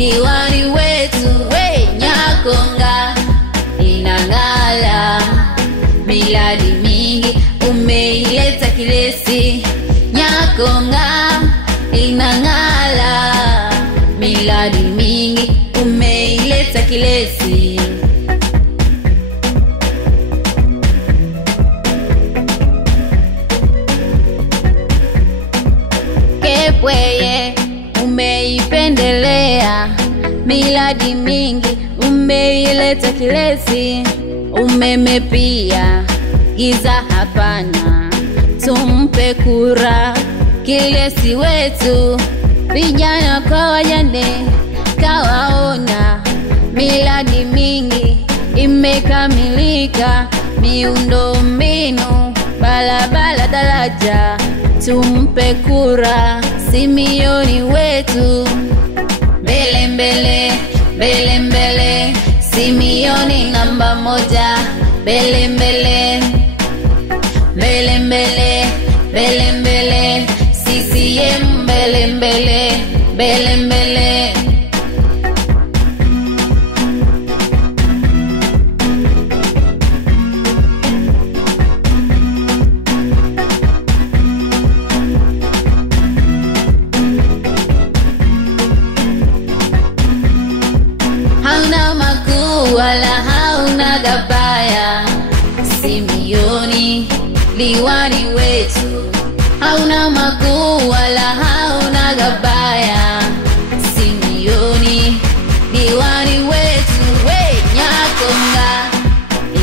diwani wetu we Nyakonga inangala. Miladi mingi umeileta Kilesi, Nyakonga inangala. Miladi mingi umeileta Kilesi. Kepweye umeipendelea, miladi mingi umeileta Kilesi. Umeme pia giza hapana, tumpe kura Kilesi wetu. Vijana kwa wajane kawaona, miladi mingi imekamilika. Miundo mbinu, barabara, daraja, tumpe kura Simioni wetu. Mbele mbele, mbele mbele, Simioni namba moja. Mbele mbele, mbele mbele, mbele mbele, CCM mbele mbele, mbele mbele. Hauna makuu wala hauna gabaya, Simioni diwani wetu. Hauna makuu wala hauna gabaya, Simioni diwani wetu we Nyakonga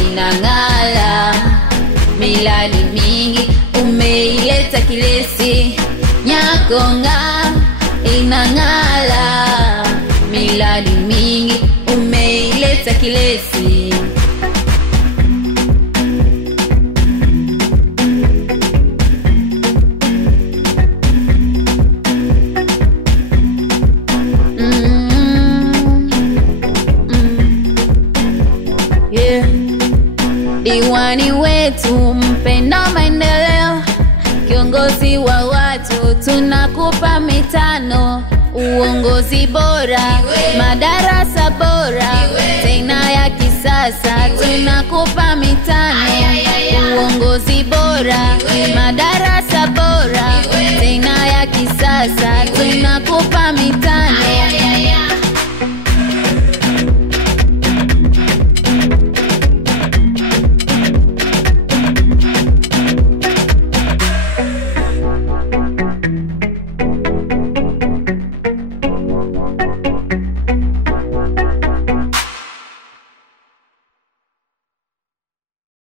inangala. Miladi mingi umeileta Kilesi, Nyakonga inangala. Miladi mingi umeileta Kilesi. Diwani wetu mpenda maendeleo, kiongozi wa watu, tunakupa mitano. Uongozi bora, madarasa bora, tena ya kisasa, tunakupa mitano. Uongozi bora, madarasa bora, tena ya kisasa, tunakupa mitano.